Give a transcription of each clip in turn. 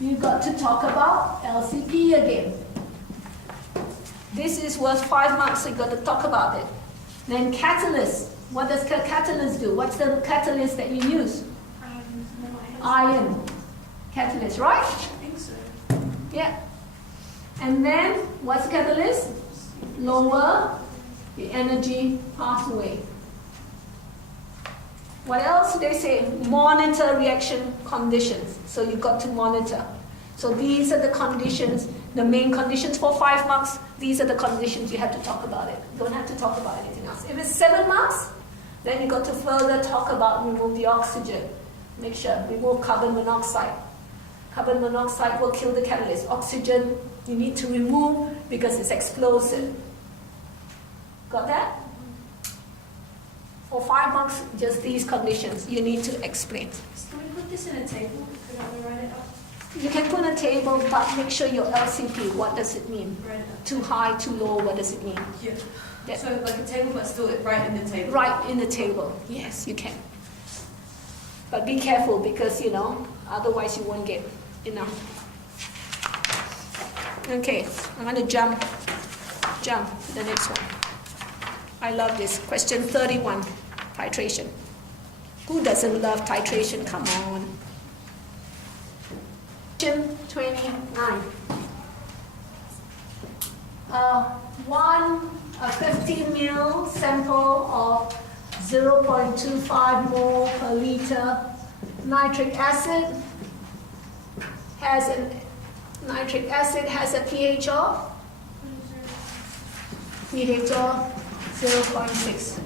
you got to talk about LCP again. This is worth 5 marks, so you got to talk about it. Then catalyst. What does catalyst do? What's the catalyst that you use? Iron catalyst, right? I think so. Yeah. And then, what's the catalyst? Lower the energy pathway. What else do they say? Monitor reaction conditions. So you got to monitor. So these are the conditions, the main conditions for 5 marks. These are the conditions you have to talk about it. You don't have to talk about anything else. If it's 7 marks, then you got to further talk about remove the oxygen. Make sure, remove carbon monoxide. Carbon monoxide will kill the catalyst. Oxygen, you need to remove because it's explosive. Got that? For 5 marks, just these conditions you need to explain. Can we put this in a table? Could I write it up? You can put a table, but make sure your LCP, what does it mean? Right. Too high, too low, what does it mean? Yeah. Yeah. So like a table, but still right in the table. Right in the table, yes, you can. But be careful because, otherwise you won't get enough. Okay, I'm going to jump to the next one. I love this. Question 31, titration. Who doesn't love titration? Come on. Question 29. A 15 ml sample of 0.25 mole per liter nitric acid has a pH of 0.6.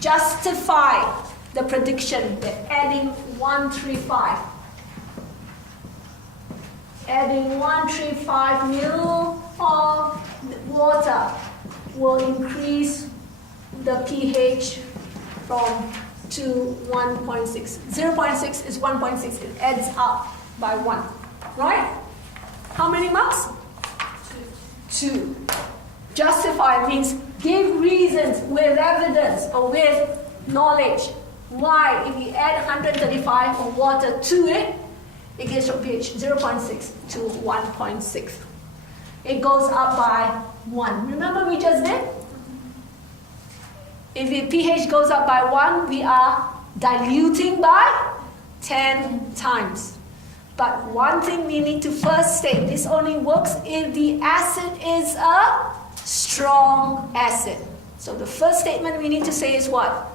Justify the prediction that adding 135 ml of water will increase the pH from to 1.6. 0.6 is 1.6. It adds up by 1. Right? How many marks? 2. Justify means give reasons with evidence or with knowledge. Why? If you add 135 of water to it, it gets your pH 0.6 to 1.6. It goes up by 1. Remember we just did? If the pH goes up by 1, we are diluting by 10 times. But one thing we need to first state, this only works if the acid is a strong acid. So the first statement we need to say is what?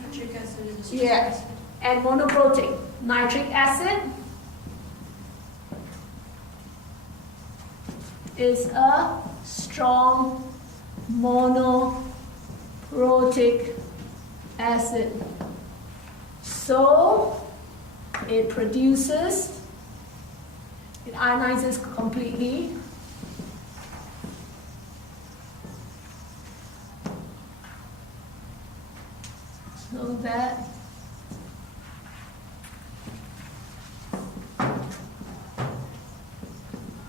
Nitric acid is a strong Yes. acid. And monoprotic. Nitric acid is a strong monoprotic acid. So it ionizes completely. So that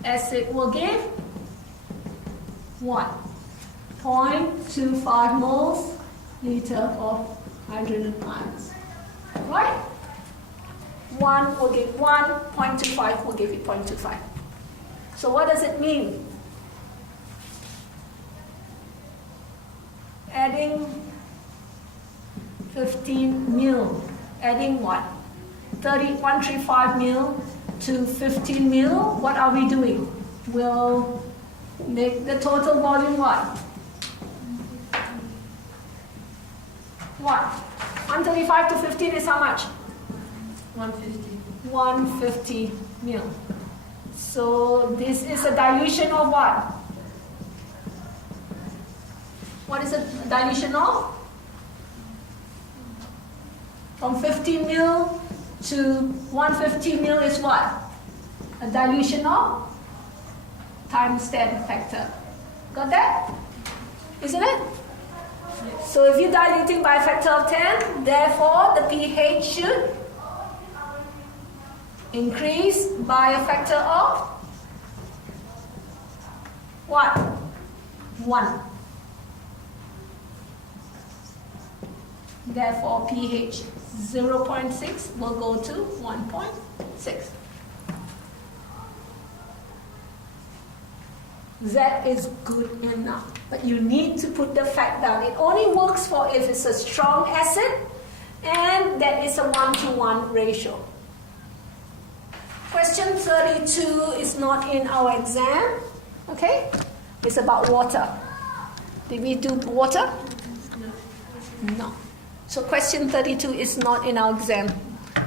acid will give what? 0.25 moles liter of hydrogen ions. Right? 1 will give 1, 0.25 will give you 0.25. So what does it mean? Adding 15 mil. Adding what? 135 mil to 15 mil. What are we doing? We'll make the total volume what? What? 135 to 15 is how much? 150. 150 mil. So this is a dilution of what? What is a dilution of? From 50 mil to 150 mil is what? A dilution of times 10 factor. Got that? Isn't it? So if you're diluting by a factor of 10, therefore the pH should increase by a factor of what? 1. Therefore pH 0.6 will go to 1.6. That is good enough. But you need to put the fact down. It only works for if it's a strong acid and that is a 1-to-1 ratio. Question 32 is not in our exam. Okay? It's about water. Did we do water? No. So question 32 is not in our exam.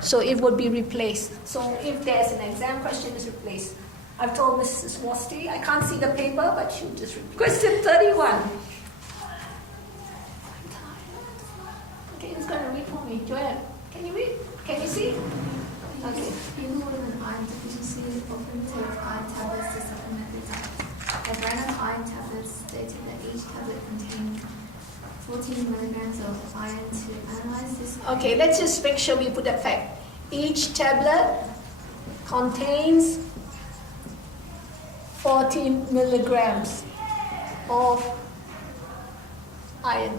So it would be replaced. So if there's an exam question, it's replaced. I've told Mrs. Wosty, I can't see the paper, but she'll just read. Question 31. Okay, who's going to read for me? Joanne, can you read? Can you see? Okay. People with an iron deficiency often take iron tablets to supplement their diet. A brand of iron tablets stated that each tablet contained 14 milligrams of iron. To analyze this. Okay, let's just make sure we put that fact. Each tablet contains 14 milligrams of iron.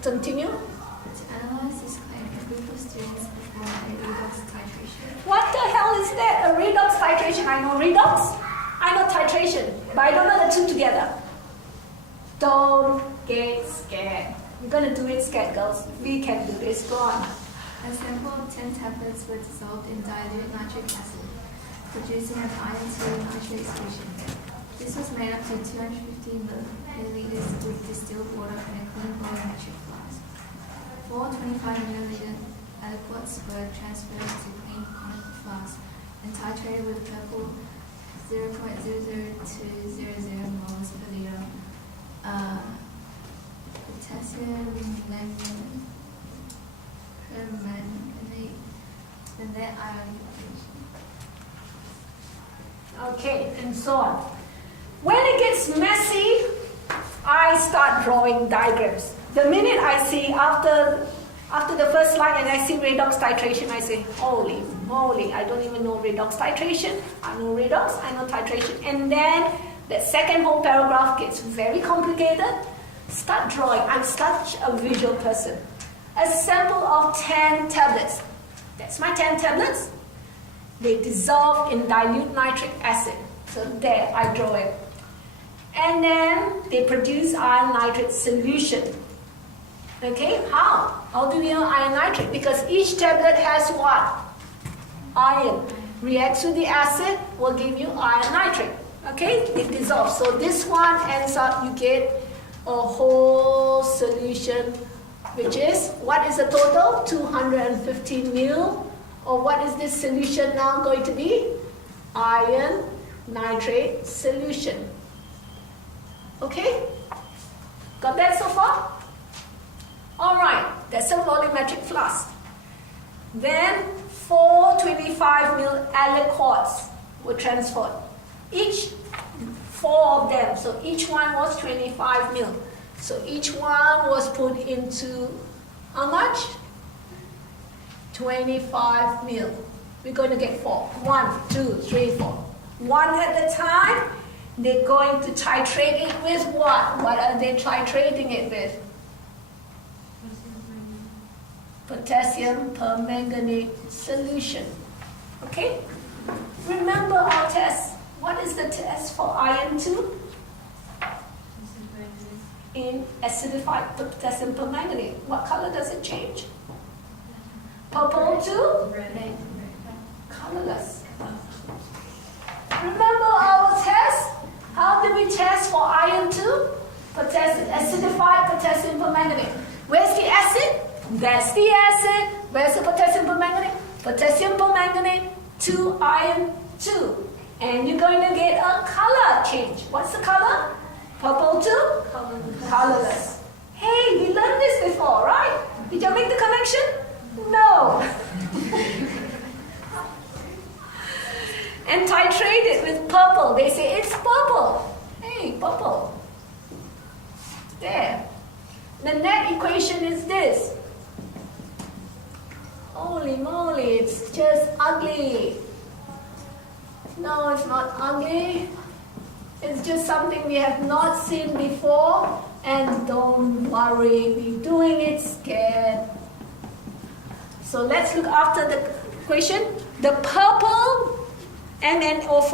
Continue. To analyze this claim, a group of students performed a redox titration. What the hell is that? A redox titration? I know redox. I know titration. But I don't know the two together. Don't get scared. We're going to do it scared, girls. We can do this. Go on. A sample of 10 tablets were dissolved in dilute nitric acid, producing an iron-2 nitrate solution. This was made up to 250 milliliters with distilled water and a clean boiling metric flask. 4 25-milliliter aliquots were transferred to clean conical flasks and titrated with purple 0.00 to 00 moles per liter. Potassium permanganate, the net ion. Okay, and so on. When it gets messy, I start drawing diagrams. The minute I see after the first slide and I see redox titration, I say, holy moly, I don't even know redox titration. I know redox, I know titration. And then the second whole paragraph gets very complicated. Start drawing. I'm such a visual person. A sample of 10 tablets. That's my 10 tablets. They dissolve in dilute nitric acid. So there, I draw it. And then they produce iron nitrate solution. Okay, how? How do we know iron nitrate? Because each tablet has what? Iron. Reacts with the acid, will give you iron nitrate. Okay, it dissolves. So this one ends up, you get a whole solution, which is, what is the total? 250 mil. Or what is this solution now going to be? Iron nitrate solution. Okay? Got that so far? Alright, that's a volumetric flask. Then 4 25 mil aliquots were transferred. Each 4 of them, so each one was 25 mil. So each one was put into how much? 25 mil. We're going to get 4. 1, 2, 3, 4. One at a time. They're going to titrate it with what? What are they titrating it with? Potassium permanganate solution. Okay? Remember our test. What is the test for iron 2? In acidified potassium permanganate. What color does it change? Purple to Red. colorless. Remember our test? How did we test for iron 2? Acidified potassium permanganate. Where's the acid? That's the acid. Where's the potassium permanganate? Potassium permanganate to iron 2. And you're going to get a color change. What's the color? Purple to colorless. Hey, we learned this before, right? Did you make the connection? No. And titrate it with purple. They say it's purple. Hey, purple. There. The net equation is this. Holy moly, it's just ugly. No, it's not ugly. It's just something we have not seen before. And don't worry, we're doing it scared. So let's look after the equation. The purple MnO4